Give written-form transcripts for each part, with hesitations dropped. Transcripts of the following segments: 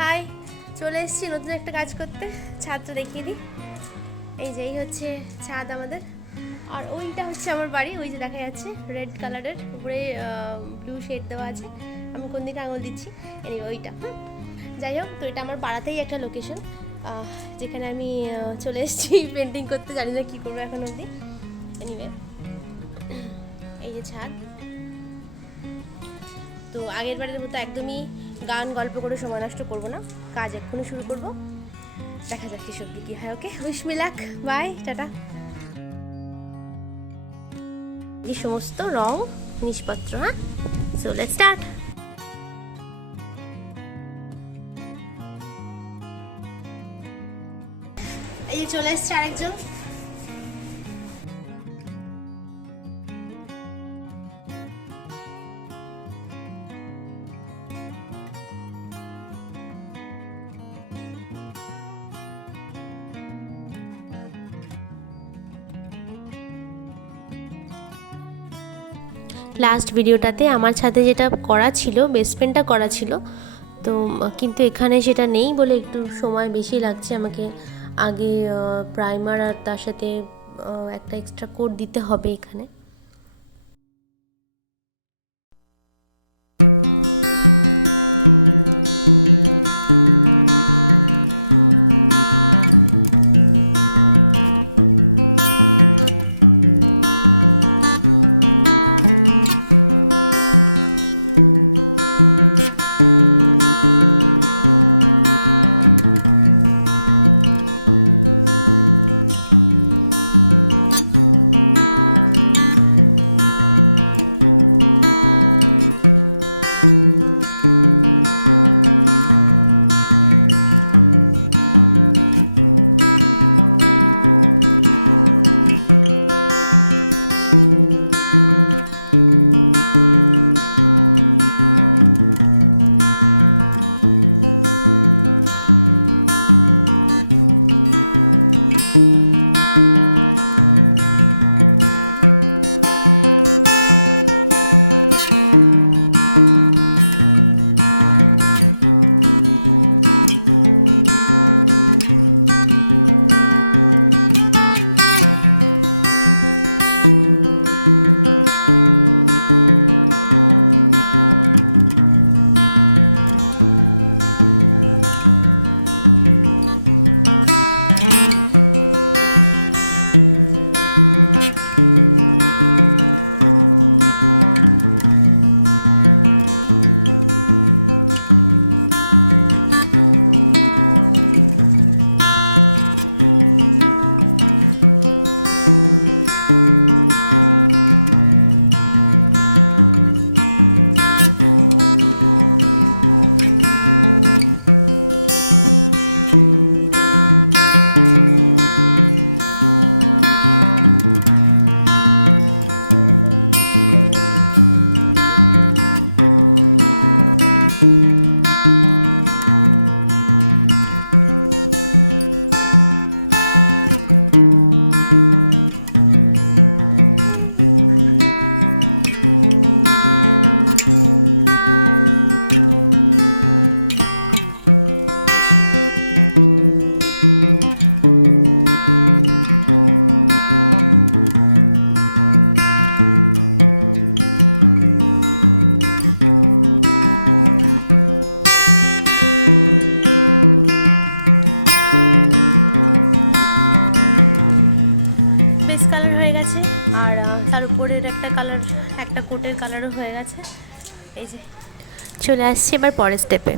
High, চলে এসেছি নতুন একটা কাজ করতে। ছাদটা দেখিয়ে দিই। এই যে এই হচ্ছে ছাদ আমাদের, আর ওইটা হচ্ছে আমার বাড়ি। ওই যে দেখা যাচ্ছে রেড কালারের উপরে ব্লু শেড দেওয়া আছে। আমি কোন দিকে আঙুল দিচ্ছি, এনিওয়ে ওইটা। যাই হোক, তো এটা আমার পাড়াতেই একটা লোকেশন, যেখানে আমি চলে এসেছি পেন্টিং করতে। জানি না কী করবো এখন অবধি। এনিওয়ে এই যে ছাদ। তো আগের বারের মতো একদমই গান গল্প করে সময় নষ্ট করবো না, কাজ এক্ষুনি শুরু করবো। দেখা যাক কৃষক কি হয়। Okay, wish me luck, bye, tata. এই সমস্ত রং জিনিসপত্র, হ্যাঁ, সো লেটস স্টার্ট। এই যে চলে এসছে আরেকজন। লাস্ট ভিডিওটাতে আমার ছাদে যেটা করা ছিল, বেসমেন্টটা করা ছিল, তো কিন্তু এখানে সেটা নেই বলে একটু সময় বেশি লাগছে আমাকে। আগে প্রাইমার আর তার সাথে একটা এক্সট্রা কোট দিতে হবে এখানে। কালারও হয়ে গেছে। এই যে চলে আসছি এবার পরের স্টেপে।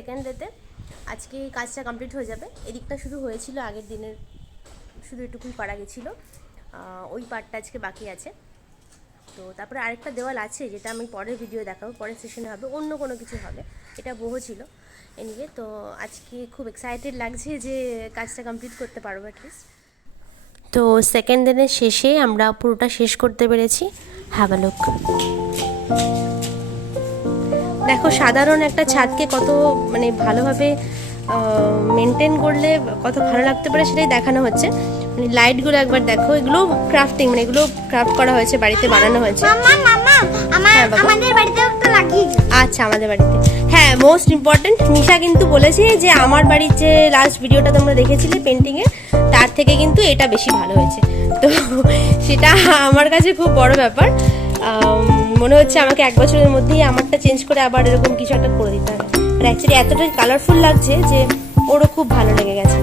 সেকেন্ড ডেতে আজকে কাজটা কমপ্লিট হয়ে যাবে। এদিকটা শুধু হয়েছিল আগের দিনের, শুধু এটুকুই করা গেছিলো, ওই পার্টটা আজকে বাকি আছে। তো তারপরে আরেকটা দেওয়াল আছে যেটা আমি পরের ভিডিও দেখাবো, পরের সেশনে হবে, অন্য কোনো কিছু হবে। এটা বহু ছিল এনিওয়ে। তো আজকে খুব এক্সাইটেড লাগছে যে কাজটা কমপ্লিট করতে পারবো অ্যাটলিস্ট। তো সেকেন্ড দিনের শেষে আমরা পুরোটা শেষ করতে পেরেছি। ভালো দেখো, সাধারণ একটা ছাদকে কত মানে ভালোভাবে মেনটেন করলে কত ভালো লাগতে পারে সেটাই দেখানো হচ্ছে। মানে লাইটগুলো একবার দেখো, এগুলো ক্রাফটিং, মানে এগুলো ক্রাফট করা হয়েছে, বাড়িতে বানানো হয়েছে। আমাদের বাড়িতেও একটা লাগিয়ে দিই। আচ্ছা, আমাদের বাড়িতে, হ্যাঁ, মোস্ট ইম্পর্টেন্ট, মিশা কিন্তু বলেছে যে আমার বাড়ির যে লাস্ট ভিডিওটা তোমরা দেখেছিলে পেন্টিংয়ের, তার থেকে কিন্তু এটা বেশি ভালো হয়েছে। তো সেটা আমার কাছে খুব বড় ব্যাপার। মনে হচ্ছে আমাকে 1 বছরের মধ্যেই আমারটা চেঞ্জ করে আবার এরকম কিছু একটা করে দিতে হবে। অ্যাকচুয়ালি এতটাই কালারফুল লাগছে যে ওরও খুব ভালো লেগে গেছে।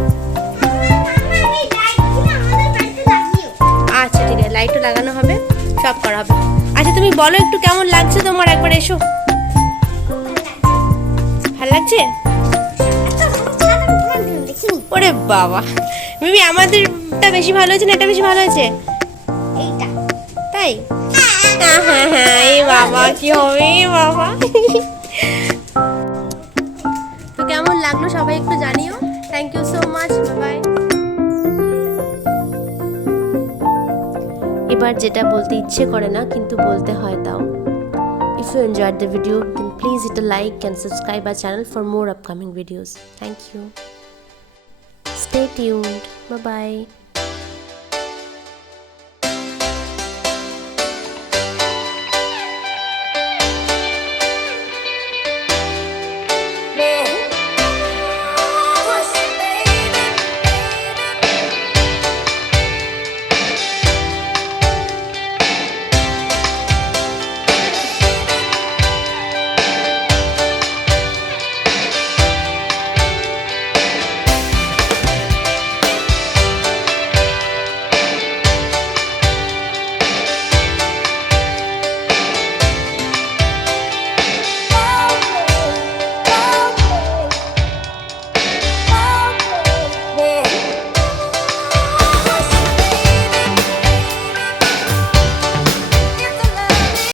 আচ্ছা ঠিক আছে, লাইটও লাগানো হবে, সব করা হবে। আচ্ছা তুমি বলো একটু কেমন লাগছে তোমার, একবার এসো। ভালো লাগছে? ওরে বাবা, মিমি আমাদেরটা বেশি ভালো হয়েছে না এটা বেশি ভালো হয়েছে? এইটা তাই? হ্যাঁ হ্যাঁ হ্যাঁ, এই বাবা কি হবে বাবা। তো কেমন লাগলো সবাই একটু জানিও। Thank you so much, bye. এবার যেটা বলতে ইচ্ছে করে না কিন্তু বলতে হয় তাও। If you enjoyed the video, please hit a like and subscribe our channel for more upcoming videos. Thank you. Stay tuned. Bye bye.